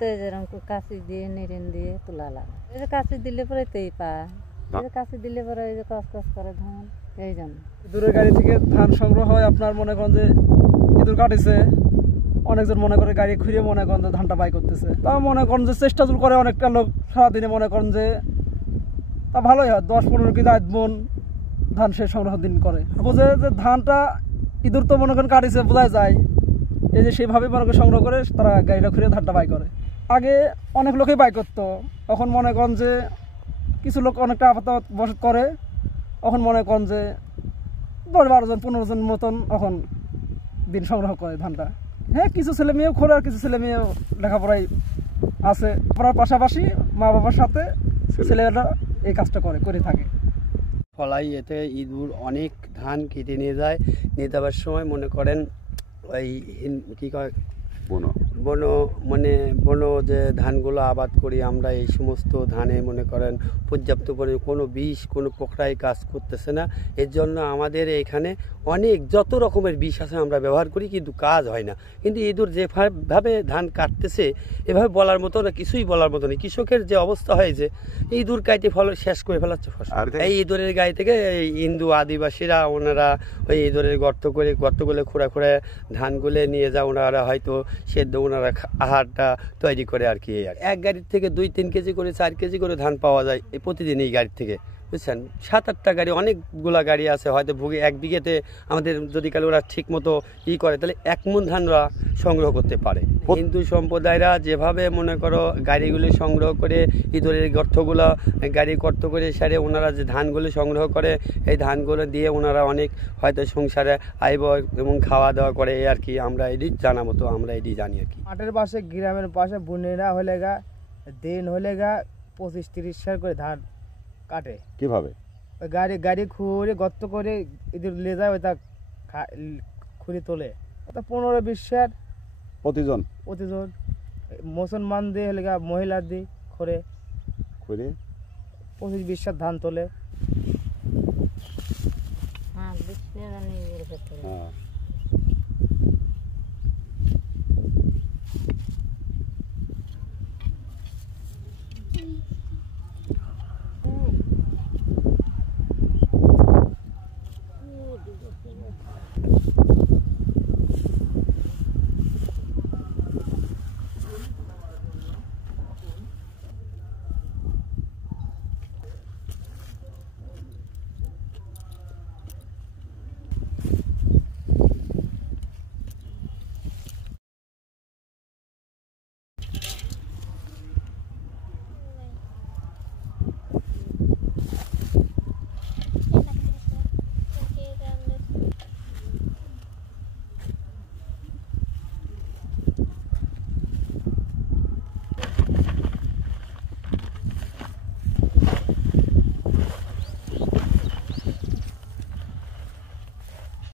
তো যেরকম কাশি দিয়ে নিরেন দিয়ে তোলা লাগে, এই যে কাশি দিলে পরে তেই পায়, এই যে কাশি দিলে পরে এই যে কস কস করে ধান, এই জন্য ইঁদুরের গাড়ি থেকে ধান সংগ্রহ হয়। আপনার মনে করেন যে ইঁদুর কাটিছে, অনেকজন মনে করে গাড়ি খুঁড়িয়ে মনে করেন যে ধানটা বাই করতেছে, তা মনে করেন যে চেষ্টা করে অনেকটা লোক সারাদিনে মনে করেন যে তা ভালোই হয়, 10-15 কেজি 8 মণ ধান সে সংগ্রহ দিন করে। বোঝে যে ধানটা ইঁদুর তো মনে করেন কাটিছে বোঝা যায়, এই যে সেইভাবে মনে করে সংগ্রহ করে তারা গাড়িটা খুঁড়িয়ে ধানটা বাই করে। আগে অনেক লোকই বাই করতো, এখন মনে করেন যে কিছু লোক অনেকটা আপাতত বসত করে, এখন মনে করেন যে 10-12 জন 15 জন মতন এখন দিন সংগ্রহ করে ধানটা। হ্যাঁ, কিছু ছেলে মেয়েও খোরে আর কিছু ছেলে মেয়েও লেখাপড়ায় আছে, পড়ার পাশাপাশি মা বাবার সাথে ছেলেরা এই কাজটা করে থাকে। ফলাই এতে ইঁদুর অনেক ধান কেটে নিয়ে যায়, নিয়ে যাওয়ার সময় মনে করেন ওই কী কয় বনো যে ধানগুলো আবাদ করি আমরা, এই সমস্ত ধানে মনে করেন পর্যাপ্ত পরিমাণে কোনো বিষ কোনো পোকরাই কাজ করতেছে না। এর জন্য আমাদের এখানে অনেক যত রকমের বিষ আছে আমরা ব্যবহার করি, কিন্তু কাজ হয় না। কিন্তু ইঁদুর যেভাবে ধান কাটতেছে এভাবে বলার মতো না, কিছুই বলার মতো নেই। কৃষকের যে অবস্থা হয়েছে, ইঁদুর কাটে শেষ করে ফেলাচ্ছে ফসল। এই ইঁদুরের গায়ে থেকে হিন্দু আদিবাসীরা ওনারা ওই ইঁদুরের গর্তগুলো খুঁড়ে ধানগুলো নিয়ে যায়, ওনারা হয়তো সেদ্ধ ওনারা আহারটা তৈরি করে আর কি। এক গাড়ির থেকে 2-3 কেজি করে 4 কেজি করে ধান পাওয়া যায় এই প্রতিদিন এই গাড়ি থেকে, বুঝছেন। 7-8টা গাড়ি, অনেকগুলা গাড়ি আছে, হয়তো এক বিঘেতে আমাদের যদি কালে ওরা ঠিক মতো করে তাহলে 1 মণ ধান ওরা সংগ্রহ করতে পারে। হিন্দু সম্প্রদায়রা যেভাবে মনে করো গাড়িগুলি সংগ্রহ করে ইঁদুরের গাড়ি গর্ত করে সারে ওনারা যে ধানগুলো সংগ্রহ করে, এই ধানগুলো দিয়ে ওনারা অনেক হয়তো সংসারে আইব এবং খাওয়া দাওয়া করে, এই আর কি। আমরা এটি জানা মতো আমরা এটি জানি আর কি। মাঠের পাশে গ্রামের পাশে বুনেরা হলে গা দিন হলে গা 25-30 সার করে ধান কাটে। কিভাবে? গাড়ি খুঁড়ে গর্ত করে ইঁদুর নিয়ে যায়, ওইটা খুঁড়ে তোলে। 15-20 সার প্রতিজন মুসলমান দিয়ে হলে গা মহিলা দিয়ে খুঁড়ে 25-20 সার ধান তোলে। হ্যাঁ, 20 টাকা নিয়ে